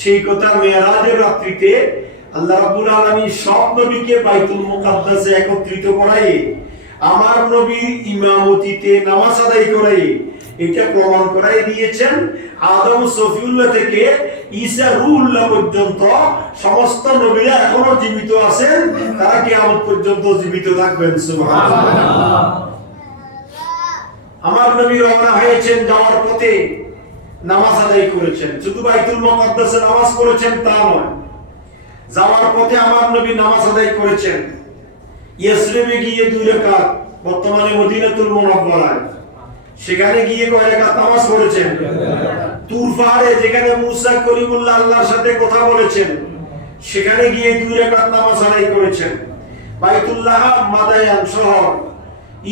সেই কথা মেরাজের রাত্রিতে আল্লাহ রাব্বুল আলামিন সব নবীকে বাইতুল মুকাদ্দাসে একত্রিত করায় আমার নবীর ইমামতিতে নামাজ আদায় করায় এটা প্রমাণ করাই দিয়েছেন। আদম সফিউল্লাহ থেকে ঈসা রূহুল্লাহ পর্যন্ত সমস্ত নবীরা এখনো জীবিত আছেন, তারা কিয়ামত পর্যন্ত জীবিত থাকবেন। সুবহানাল্লাহ। আমার নবী রওনা হয়েছেন, যাওয়ার পথে নামাজ আদায় করেছেন। শুধু বাইতুল মুকাদ্দাসে নামাজ পড়েছেন তা নয়, যাওয়ার পথে আমার নবী নামাজ আদায় করেছেন ইয়াসরিবে গিয়ে ২ রাকাত, বর্তমানে মদিনাতুল মুনাওয়ারায়, সেখানে গিয়ে কয় রাকাত নামাজ পড়েছেন। তুর পাহাড়ে যেখানে মুসা কলিমুল্লাহ আল্লাহর সাথে কথা বলেছেন, সেখানে গিয়ে ২ রাকাত নামাজ আদায় করেছেন। বাইতুল্লাহ মাদায়ান শহর,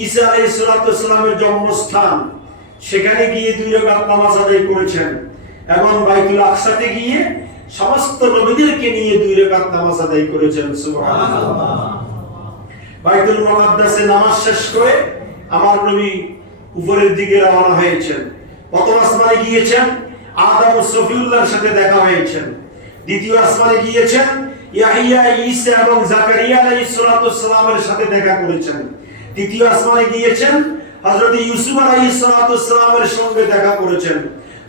ঈসা আলাইহিস সালামের জন্মস্থান, সেখানে গিয়ে ২ রাকাত নামাজ আদায় করেছেন। এবং বাইতুল আকসাতে গিয়ে সমস্ত নবীদেরকে নিয়ে ২ রাকাত নামাজ আদায় করেছেন। সুবহানাল্লাহ। বাইতুল মুকাদ্দাসে নামাজ শেষ করে আমার নবী উপরের দিকে রওনা হয়েছেন। প্রথম আসমানে গিয়েছেন, আদম ও সফিউল্লাহর সাথে দেখা হয়েছেন। দ্বিতীয় আসমানে গিয়েছেন, ইয়াহিয়া, ঈসা এবং জাকারিয়া আলাইহিস সালামের সাথে দেখা করেছেন। তৃতীয় আসমানে গিয়েছেন, হযরত ইউসুফ আলাইহিস সালামের সঙ্গে দেখা করেছেন।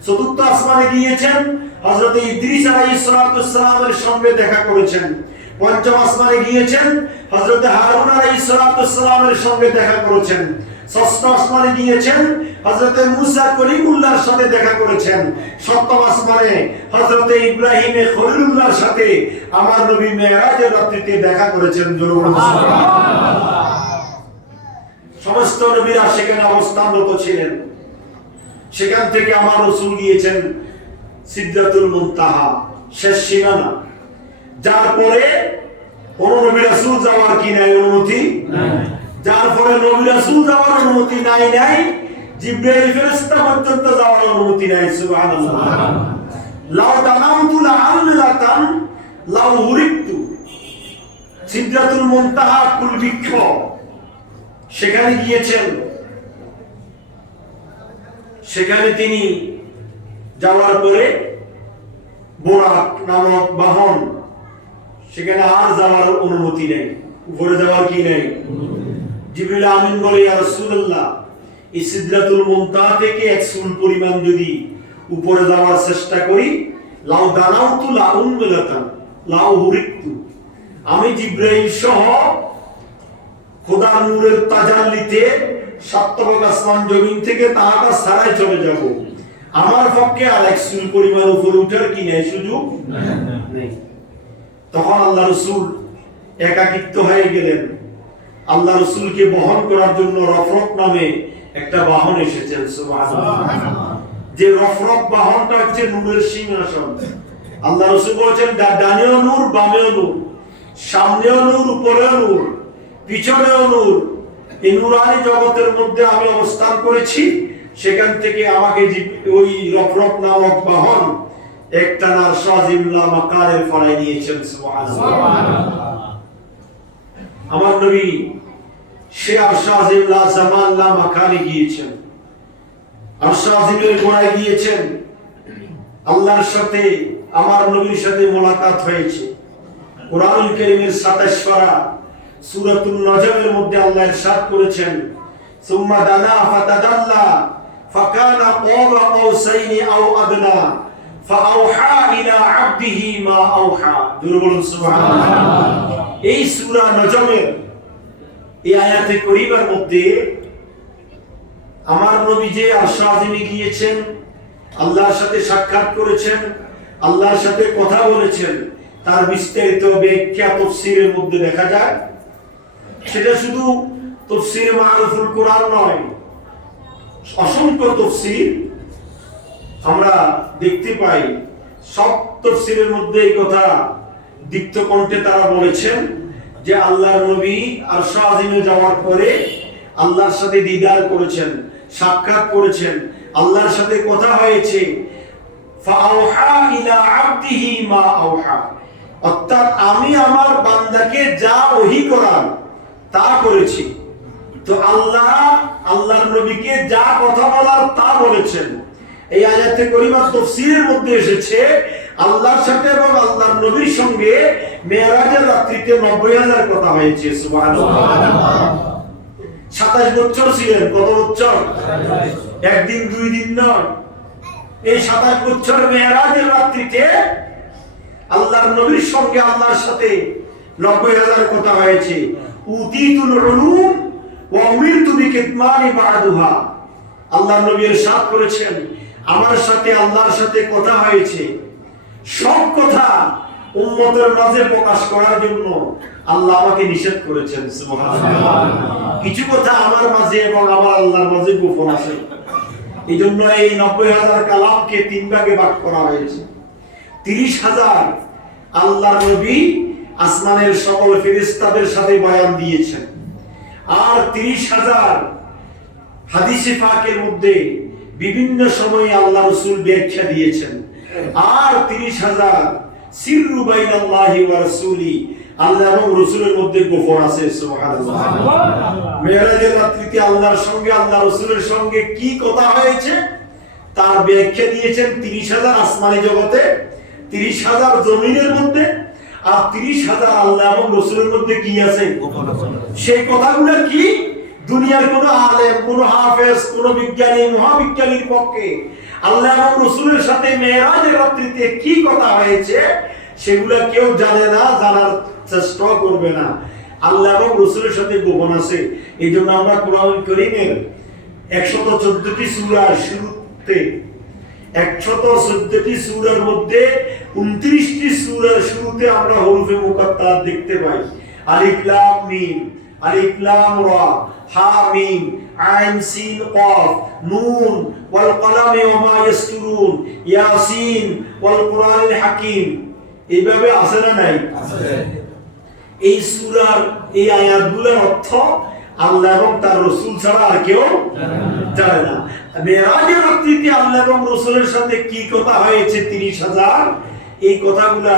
চতুর্থ আসমানে গিয়েছেন, হযরত ইদ্রিস আলাইহিস সালামের সঙ্গে দেখা করেছেন। পঞ্চম আসমানে গিয়েছেন, হযরত হারুন আলাইহিস সালামের সঙ্গে দেখা করেছেন। ষষ্ঠ আসমানে গিয়েছেন, হযরত মুসা কলিমুল্লাহর সাথে দেখা করেছেন। সপ্তম আসমানে হযরত ইব্রাহিম খলিলুল্লাহর সাথে আমার নবী মেরাজের রাত্রিতে দেখা করেছেন। সমস্ত নবীরা সেখানে অবস্থানরত ছিলেন। সেখান থেকে আমার রাসূল গিয়েছেন সিদরাতুল মুনতাহা, শেষ সীমানা, যার পরে কোন নবী রাসূল যাওয়ার কি নাই, অনুমতি নাই। যার পরে নবী রাসূল যাওয়ার অনুমতি নাই, জিবরাইল ফেরেশতা পর্যন্ত যাওয়ার অনুমতি নাই। সুবহানাল্লাহ। লাউ তানামতু লাআল্লাতান লাউ হুরিকতু। সিদরাতুল মুনতাহা কুল বৃক্ষ, সেখানে গিয়েছেন। সেখানে তিনি যাওয়ার পরে বোরাক নামক বাহন, সেখানে আর যাওয়ার অনুমতি নেই, উপরে যাওয়ার কি নেই। জিবরিল আমিন বলে, ইয়া রাসূলুল্লাহ, এই সিদরাতুল মুনতাহা থেকে এক চুল পরিমাণ যদি উপরে যাওয়ার চেষ্টা করি, লাউ দানাউতু লাউনলাতান লাউ হুরিকতু, আমি জিবরাইল সহ খোদার নূরের তাজাল্লিতে সাতবক আসমান জমিন থেকে তাহাটা ছাড়াই চলে যাব। আমার পক্ষে আর এক চুল পরিমাণ উপরে উঠার কি নেই, সুযোগ নেই। তখন আল্লাহ রাসূল একাকিত্ব হয়ে গেলেন। আল্লাহ রাসূলকে বহন করার জন্য রফরক নামে একটা বাহন এসেছেন। সুবহানাল্লাহ। যে রফরক বাহনটা হচ্ছে নূরের সিংহাসন। আল্লাহ রাসূল বলেছেন, ডানেও নূর, বামেও নূর, সামনেও নূর, উপরেও নূর, পিছনেও নূর। এই নূরানি জগতের মধ্যে আমি অবস্থান করেছি। সেখান থেকে আমাকে ওই রফরক নামক বাহন একটানার সাজিমলা মাকারে ফরাই দিয়েছেন। সুবহানাল্লাহ। আমার নবী সে আরশাজিমলা জামানলা মাকানে গিয়েছেন। আরশাজিমের গোড়ায় গিয়েছেন। আল্লাহর সাথে আমার নবীর সাথে মোলাকাত হয়েছে। কুরআনুল কারীমের 27 পারা সূরাতুন নজমের মধ্যে আল্লাহ ইরশাদ করেছেন, সুম্মা দানা ফাতাদাল্লা ফাকানা ক্বাবা কাউসাইনি আও আদনা ফাআওহা ইলা আবদিহি মা আওহা। দুর্বল সুবহানাল্লাহ। এই সূরা নজমের এই আয়াতে কারীমার মধ্যে আমার নবী যে আরশাজিমে গিয়েছেন, আল্লাহর সাথে সাক্ষাৎ করেছেন, আল্লাহর সাথে কথা বলেছেন, তার বিস্তারিত ব্যাখ্যা তাফসীরের মধ্যে দেখা যায়। সেটা শুধু তাফসীর মারুফুল কোরআন নয়, অসংখ্য তাফসীর আমরা দেখতে পাই। সব তাফসীরের মধ্যে এই কথা দীপ্ত কণ্ঠে তারা বলেছেন যে আল্লাহর নবী আরশ আজিমে যাওয়ার পরে আল্লাহর সাথে দিদার করেছেন, সাক্ষাৎ করেছেন, আল্লাহর সাথে কথা হয়েছে। ফাআওহা ইলা আবদিহি মা আওহা, অর্থাৎ আমি আমার বান্দাকে যা ওহী করার তা করেছি। তো আল্লাহ আল্লাহর নবীকে যা কথা বলার তা বলেছেন। এই আয়াতে কারীমার তাফসীরের মধ্যে এসেছে আল্লাহর সাথে এবং আল্লাহর নবীর সঙ্গে মেরাজের রাত্রিতে ৯০,০০০ কথা হয়েছে। সুবহানাল্লাহ। ২৭ বছর ছিলেন। কত বছর? একদিন দুই দিন নয়। এই ২৭ বছর মেরাজের রাত্রিতে আল্লাহর নবীর সঙ্গে আল্লাহর সাথে ৯০,০০০ কথা হয়েছে। উতিতুল উলুম ওয়া উমিরতু বিকিতমানি বা'দুহা। আল্লাহর নবী ইরশাদ করেছেন, আমার সাথে আল্লাহর সাথে কথা হয়েছে, সব কথা উম্মতের মাঝে প্রকাশ করার জন্য আল্লাহ আমাকে নিষেধ করেছেন। সুবহানাল্লাহ। কিছু কথা আমার মাঝে এবং আমার আল্লাহর মাঝে গোপন আছে। এইজন্য এই ৯০,০০০ কালামকে ৩ ভাগে ভাগ করা হয়েছে। ৩০,০০০ আল্লাহর নবী আসমানের সকল ফেরেশতাদের সাথে বয়ান দিয়েছেন, আর ৩০,০০০ হাদিসে পাকের মধ্যে বিভিন্ন সময়ে আল্লাহ রাসূল ব্যাখ্যা দিয়েছেন, আর ৩০,০০০ সিররু বাইনাল্লাহি ওয়া রাসূলি, আল্লাহ এবং রাসূলের মধ্যে গোপন আছে। সুবহানাল্লাহ। মেরাজের রাত্রিতে আল্লাহর সঙ্গে আল্লাহ রাসূলের সঙ্গে কি কথা হয়েছে তার ব্যাখ্যা দিয়েছেন ৩০,০০০ আসমানি জগতে, 30,000 জমিনের মধ্যে আর 30,000 আল্লাহ এবং রাসূলের মধ্যে কি আছে? সেই কথাগুলো কি দুনিয়ার কোন আলেম, কোন হাফেজ, কোন বিজ্ঞানী, মহাবিজ্ঞানীর পক্ষে আল্লাহ এবং রাসূলের সাথে মেরাজের রাত্রিতে কি কথা হয়েছে সেগুলা কেউ জানে না, জানার চেষ্টা করবে না। আল্লাহ এবং রাসূলের সাথে গোপন আছে। এইজন্য আমরা কোরআন কারীমের 114টি সূরার শুরুতে 114টি সূরার মধ্যে 29টি সূরার শুরুতে আমরা হরফে মুকাত্তার দেখতে পাই। আলিফ লাম মিম, আলিফ লাম রা, হা মিম, আইন সিন কফ, নুন ওয়াল কলামি ওয়া মা ইয়াসতুরুন, ইয়াসিন ওয়াল কুরআনিল হাকিম। এইভাবে আছে না নাই? আছে। এই সূরার এই আয়াতগুলোর অর্থ আল্লাহ এবং তার রাসূল ছাড়া আর কেউ জানে না। মেরাজের রাত্রিতে আল্লাহ এবং রাসূলের সাথে কি কথা হয়েছে 30,000, এই কথাগুলা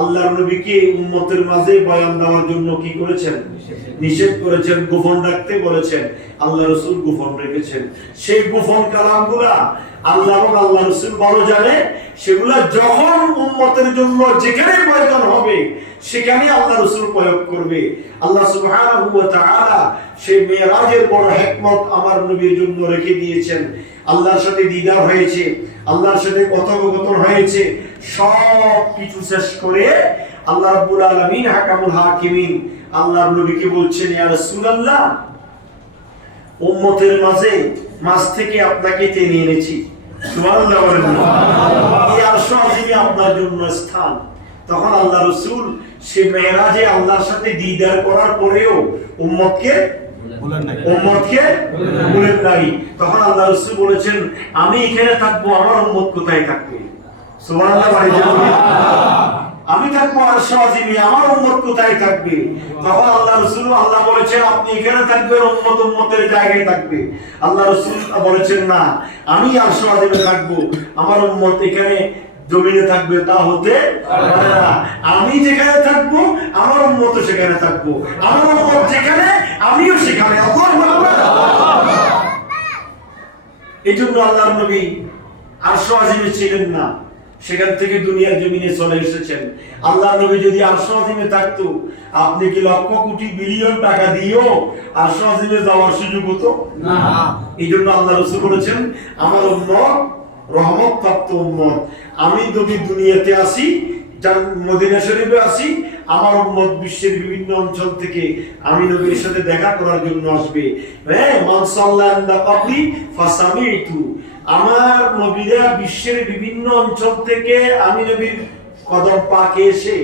আল্লাহর নবীকে উম্মতের মাঝে বয়ান দেওয়ার জন্য কি করেছেন? নিষেধ করেছেন, গোপন রাখতে বলেছেন। আল্লাহ রাসূল গোপন রেখেছেন। সেই গোপন কালামগুলা আল্লাহ এবং আল্লাহ রাসূল ভালো জানে। সেগুলা যখন উম্মতের জন্য যেখানে প্রয়োজন হবে সেখানে আল্লাহ রাসূল প্রয়োগ করবে। আল্লাহ সুবহানাহু ওয়া তাআলা সেই মেরাজের বড় হিকমত আমার নবীর জন্য রেখে দিয়েছেন। আল্লাহর সাথে দিদার হয়েছে, আল্লাহর সাথে কথোপকথন হয়েছে। সব কিছু শেষ করে আল্লাহ রাব্বুল আলামিন হাকামুল হাকিমিন আল্লাহর নবীকে বলছেন, ইয়া রাসূলুল্লাহ, উম্মতের মাঝ থেকে আপনাকে টেনে এনেছি। সুবহানাল্লাহ বলেন। এই আরশ আজিমে আপনার জন্য স্থান। তখন আল্লাহ রাসূল সে মেরাজে আল্লাহর সাথে দিদার করার পরেও উম্মতকে বলেন নাই। তখন আল্লাহ রাসূল বলেছেন, আমি এখানে থাকবো, আমার উম্মত কোথায় থাকবে? সুবহানাল্লাহ বলেন। আমি থাকবো আরশ আজিমে, আমার উম্মত কোথায় থাকবে? তখন আল্লাহ রাসূল বলেছেন, আপনি এখানে থাকবেন, উম্মতের জায়গায় থাকবে। আল্লাহ রাসূল বলেছেন, না, আমি আরশ আজিমে থাকবো, আমার উম্মত এখানে জমিনে থাকবে। তা হতে পারে না। আমি যেখানে থাকবো আমার উম্মত সেখানে থাকবো, আমার উম্মত যেখানে আমিও সেখানে। এই জন্য আল্লাহর নবী আরশ আজিমে ছিলেন না, সেখান থেকে দুনিয়ার জমিনে চলে এসেছেন। আল্লাহর নবী যদি আরশ আজিমে থাকতো, আপনি কি লক্ষ কোটি বিলিয়ন টাকা দিয়েও আরশ আজিমে যাওয়ার সুযোগ হতো না। এই জন্য আল্লাহ রাসূল বলেছেন, আমার উম্মত রহমত প্রাপ্ত উম্মত। আমি নবী দুনিয়াতে আসি, মদিনা শরীফে আসি, আমার উম্মত বিশ্বের বিভিন্ন অঞ্চল থেকে আমি নবীর সাথে দেখা করার জন্য আসবে। হ্যাঁ, মান সাল্লাল্লাহু আলাইহি ফাসামিতু, আমার নবীরা বিশ্বের বিভিন্ন অঞ্চল থেকে আমি নবীর কদম পাকে এসে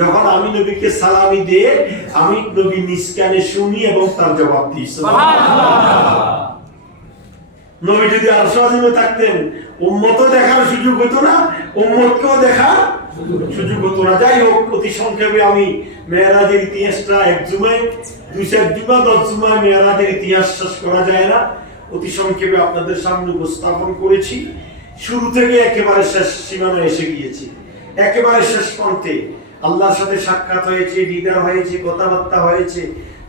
যখন আমি নবীকে সালামি দিয়ে আমি নবী নিজ কানে শুনি এবং তার জবাব দিই। সুবহানাল্লাহ। নবী যদি আরশ আজিমে থাকতেন, উম্মতও দেখার সুযোগ হতো না, উম্মতকেও দেখার সুযোগ হতো না। যাই হোক, অতি সংক্ষেপে আমি মেরাজের ইতিহাসটা এক জুমায়, 2-4 জুমা 10 জুমায় মেরাজের ইতিহাস শেষ করা যায় না। অতি সংক্ষেপে আপনাদের সামনে উপস্থাপন করেছি। শুরু থেকে একেবারে শেষ সীমানায় এসে গিয়েছি, একেবারে শেষ প্রান্তে। আল্লাহর সাথে সাক্ষাৎ হয়েছে, দিদার হয়েছে, কথাবার্তা হয়েছে।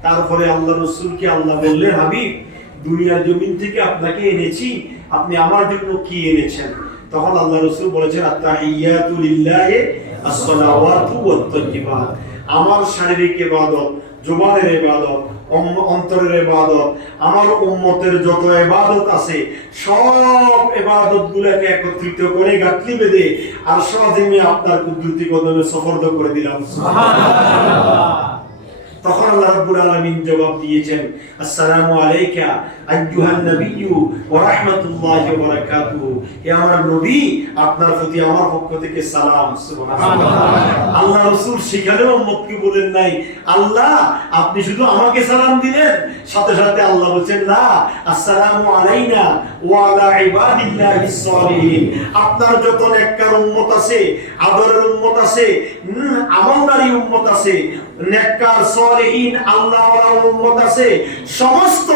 তারপরে আল্লাহ রাসূলকে আল্লাহ বললেন, হাবিব, দুনিয়ার জমিন থেকে আপনাকে এনেছি, আপনি আমার জন্য কি এনেছেন? তখন আল্লাহ রাসূল বলেছেন, আত-তাহিয়াতু লিল্লাহি, আস-সালাওয়াতু ওয়াত-তাইয়্যিবাত। আমার শারীরিক ইবাদত, জবানের ইবাদত, অন্তরের ইবাদত, আমার উম্মতের যত ইবাদত আছে সব ইবাদতগুলোকে একত্রিত করে গাঁথনি বেঁধে আরশ আজিমে আপনার কুদরতি কদমে সুপর্দ করে দিলাম। সুবহানাল্লাহ। তখন আল্লাহ রাব্বুল আলামিন জবাব দিয়েছেন, আসসালামু আলাইকা আইয়ুহান নাবিয়্যু ওয়া রাহমাতুল্লাহি ওয়া বারাকাতুহু। হে আমার নবী, আপনার প্রতি আমার পক্ষ থেকে সালাম। সুবহানাল্লাহ। আল্লাহ রাসূল সেখানেও উম্মতকে বলেন নাই, আল্লাহ আপনি শুধু আমাকে সালাম দিলেন, সাথে সাথে আল্লাহ বলেন, না, আসসালামু আলাইনা ওয়া আলা ইবাদিল্লাহিস সালিহিন। আপনার যত নেককার উম্মত আছে, আদরের উম্মত আছে, আমলদারি উম্মত আছে, নেককার সালিহিন আল্লাহওয়ালা উম্মত আছে, সমস্ত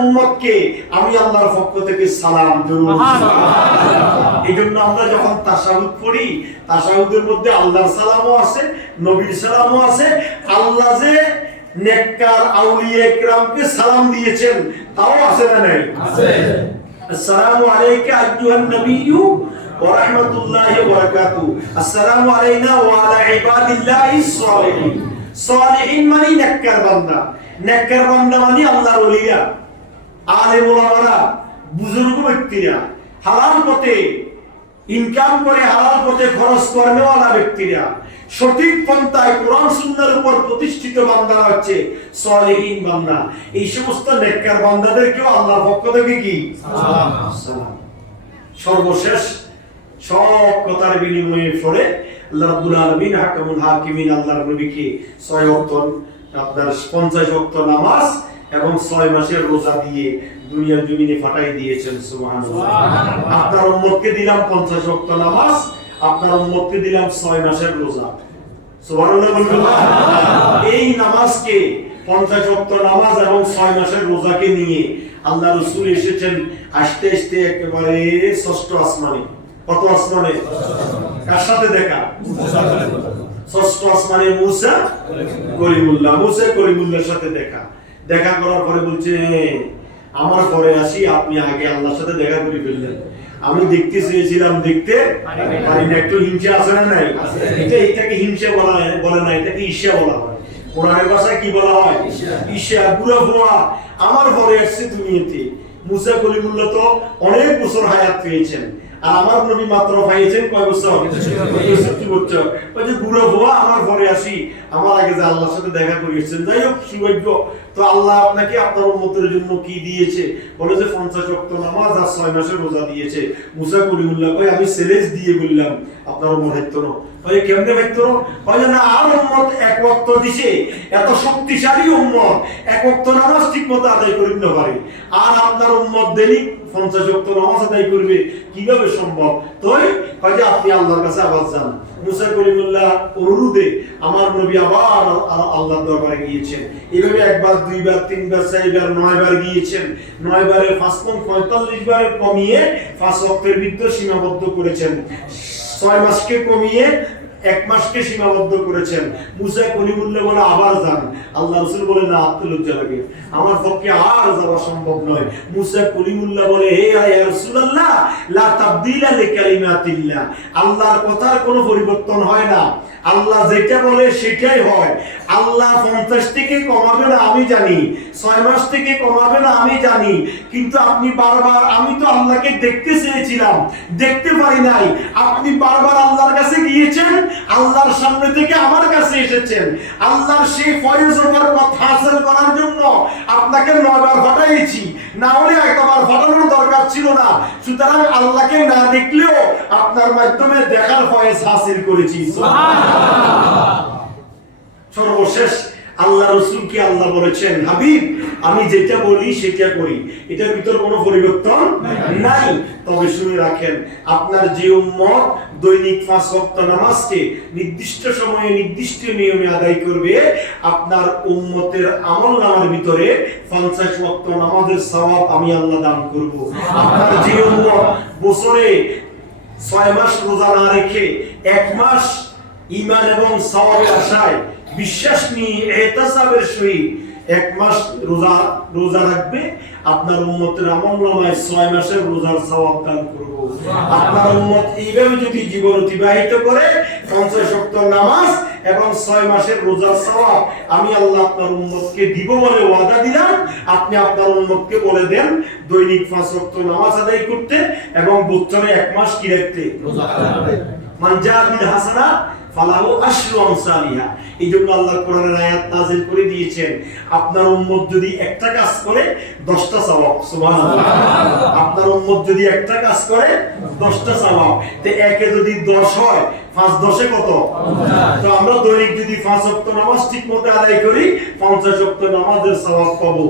উম্মতকে আমি আল্লাহর পক্ষ থেকে সালাম দিলাম। সুবহানাল্লাহ। এইজন্য আমরা যখন তাশাহুদ পড়ি, তাশাহুদের মধ্যে আল্লাহর সালামও আছে, নবীর সালামও আছে। আল্লাহ যে নেককার আউলিয়া কিরামকে সালাম দিয়েছেন তাও আছে না নাই? আছে। আসসালামু আলাইকা আইয়ুহান নাবিয়্যু ওয়া রাহমাতুল্লাহি ওয়া বারাকাতুহু। আসসালামু আলাইনা ওয়া আলা ইবাদিল্লাহিস সালিহিন। সালিহিন মানে নেককার বান্দা, নেককার বান্দা মানে আল্লাহর ওলিরা, আলেম ওলামারা, বুজুর্গ ব্যক্তিরা, হালাল পথে ইনকাম করে হালাল পথে খরচ করেওয়ালা ব্যক্তিরা, সঠিক পন্থায় কোরআন সুন্নাহর উপর প্রতিষ্ঠিত বান্দারা হচ্ছে সালিহিন বান্দা। এই সমস্ত নেককার বান্দাদেরকেও আল্লাহর পক্ষ থেকে কি সালাম। সর্বশেষ সব কথার বিনিময়ে পরে আল্লাহ রাব্বুল আলামিন হাকামুল হাকিমিন আল্লাহর নবীকে 6 ওয়াক্ত আপনার 50 ওয়াক্ত নামাজ এবং 6 মাসের রোজা দিয়ে দুনিয়ার জমিনে ফাটাই দিয়েছেন। সুবহানাল্লাহ। আপনার উম্মতকে দিলাম 50 ওয়াক্ত নামাজ, আপনার উম্মতকে দিলাম 6 মাসের রোজা। সুবহানাল্লাহ বলবেন। এই নামাজকে 50 ওয়াক্ত নামাজ এবং 6 মাসের রোজাকে নিয়ে আল্লাহ রাসূল এসেছেন আস্তে আস্তে একেবারে 6ষ্ঠ আসমানে। কত আসমানে? কার সাথে দেখা? 6ষ্ঠ আসমানে মুসা কলিমুল্লাহ, মুসা কলিমুল্লাহর সাথে দেখা। দেখা করার পরে বলছে আমার পরে আসি, আপনি আগে আল্লাহর সাথে দেখা করে ফেললেন। আমি দেখতে চেয়েছিলাম, দেখতে পারি না। একটু হিংসা আছে না নাই? এটাকে হিংসা বলে না, এটাকে ঈর্ষা বলা হয়। কোরআনের ভাষায় কি বলা হয়? ঈর্ষা। বুড়া বুড়া আমার পরে আসছে দুনিয়াতে। মুসা কলিমুল্লাহ তো অনেক বছর হায়াত পেয়েছেন, আর আমার নবী মাত্র পাইয়েছেন কয় বছর? 62 বছর। ওই যে বুড়া বুড়া আমার পরে আসি, আমার আগে যে আল্লাহর সাথে দেখা করিয়েছেন। যাই হোক, সৌভাগ্য তো আল্লাহ আপনাকে আপনার উম্মতের জন্য কি দিয়েছে? বলে যে 50 ওয়াক্ত নামাজ আর 6 মাসের রোজা দিয়েছে। মুসা কলিমুল্লাহ কয় আমি সেলেস দিয়ে বললাম আপনার উম্মত দায়িত্ব না। কয় কেমনে দায়িত্ব? কয় না আর উম্মত 1 ওয়াক্ত দিছে, এত শক্তিশালী উম্মত 1 ওয়াক্ত নামাজ ঠিকমতো আদায় করিতে না পারে, আর আপনার উম্মত দৈনিক 50 ওয়াক্ত নামাজ আদায় করবে, কিভাবে সম্ভব? তাই কয় যে আপনি আল্লাহর কাছে আবার যান। মুসা কলিমুল্লাহ অনুরোধে আমার নবী আবার আল্লাহর দরবারে গিয়েছেন। এভাবে একবার, দুইবার, তিনবার, 4বার, 9 বার গিয়েছেন। 9 বারের 45 বারের কমিয়ে 5 ওয়াক্তের ভিতর সীমাবদ্ধ করেছেন। 6 মাসকে কমিয়ে 1 মাসকে সীমাবদ্ধ করেছেন। মুসা কলিমুল্লাহ বলে আবার যান। আল্লাহ রাসূল বলে না, আত্মলজ্জা লাগে, আমার পক্ষে আর যাওয়া সম্ভব নয়। মুসা কলিমুল্লাহ বলে হে ইয়া রাসূলুল্লাহ লা তাবদীলা লিকালিমাতিল্লাহ, আল্লাহর কথার কোনো পরিবর্তন হয় না, আল্লাহ যেটা বলে সেটাই হয়। আল্লাহ 50 থেকে কমাবে না আমি জানি, 6 মাস থেকে কমাবে না আমি জানি, কিন্তু আপনি বারবার, আমি তো আল্লাহকে দেখতে চেয়েছিলাম, দেখতে পারি নাই। আপনি বারবার আল্লাহর কাছে গিয়েছেন, আল্লাহর সামনে থেকে আমার কাছে এসেছেন। আল্লাহর সেই ফয়জ ওপর কথা হাসিল করার জন্য আপনাকে 9 বার ফাটাইছি, না হলে একবার ফাটানোর দরকার ছিল না। সুতরাং আল্লাহকে না দেখলেও আপনার মাধ্যমে দেখার ফয়জ হাসিল করেছি। সর্বশেষ আল্লাহ রাসূলকে আল্লাহ বলেছেন, হাবিব আমি যেটা বলি সেটা করি, এটার ভিতর কোনো পরিবর্তন নাই। তবে শুনে রাখেন, আপনার যে উম্মত দৈনিক 5 ওয়াক্ত নামাজকে নির্দিষ্ট সময়ে নির্দিষ্ট নিয়মে আদায় করবে, আপনার উম্মতের আমলনামার ভিতরে 50 ওয়াক্ত নামাজের সওয়াব আমি আল্লাহ দান করব। আপনার যে উম্মত বছরে 6 মাস রোজা না রেখে 1 মাস ঈমান এবং সওয়াবের আশায় বিশ্বাস নিয়ে ইহতিসাবের সহিত 1 মাস রোজা রাখবে, আপনার উম্মতের আমলনামায় 6 মাসের রোজার সওয়াব দান করব। আপনার উম্মত এইভাবে যদি জীবন অতিবাহিত করে 50 ওয়াক্ত নামাজ এবং 6 মাসের রোজার সওয়াব আমি আল্লাহ আপনার উম্মতকে দিব বলে ওয়াদা দিলাম। আপনি আপনার উম্মতকে বলে দেন দৈনিক 5 ওয়াক্ত নামাজ আদায় করতে এবং বছরে 1 মাস কি রাখতে, রোজা রাখতে। মান জা বিল হাসানা ফালাহু আশরু আমসালিহা। এইজন্য আল্লাহ কোরআনের আয়াত নাযিল করে দিয়েছেন, আপনার উম্মত যদি একটা কাজ করে 10টা সওয়াব। সুবহানাল্লাহ। আপনার উম্মত যদি একটা কাজ করে 10টা সওয়াব, তে একে যদি 10 হয়, 5 10 এ কত? তো আমরা দৈনিক যদি 5 ওয়াক্ত নামাজ ঠিকমতো আদায় করি 50 ওয়াক্ত নামাজের সওয়াব পাবো।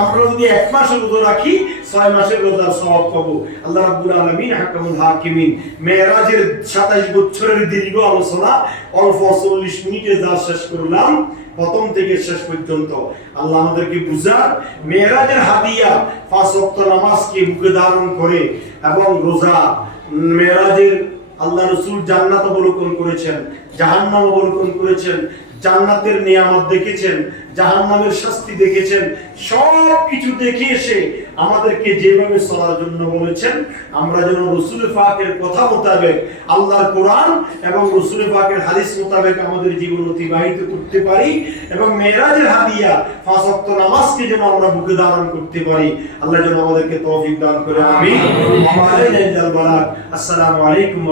আমরা যদি 1 মাস রোজা রাখি 6 মাসের রোজার সওয়াব পাবো। আল্লাহ রাব্বুল আলামিন হাকামুল হাকিমিন মেরাজের 27 বছরের দীর্ঘ আলোচনা অল্প 40 মিনিটে যা শেষ করলাম, প্রথম থেকে শেষ পর্যন্ত আল্লাহ আমাদেরকে বুঝার মেরাজের হাদিয়া 5 ওয়াক্ত নামাজকে বুকে ধারণ করে এবং রোজা। মেরাজের আল্লাহ রাসূল জান্নাত অবলোকন করেছেন, জাহান্নাম অবলোকন করেছেন, জান্নাতের নিয়ামত দেখেছেন, জাহান্নামের শাস্তি দেখেছেন, সব কিছু দেখে এসে আমাদেরকে যেভাবে চলার জন্য বলেছেন, আমরা যেন রাসূল পাকের কথা মোতাবেক, আল্লাহর কোরআন এবং রাসূল পাকের হাদিস মোতাবেক আমাদের জীবন অতিবাহিত করতে পারি এবং মেরাজের হাদিয়া 5 ওয়াক্ত নামাজকে যেন আমরা বুকে ধারণ করতে পারি। আল্লাহ যেন আমাদেরকে তৌফিক দান করে। আমিন। আসসালামু আলাইকুম।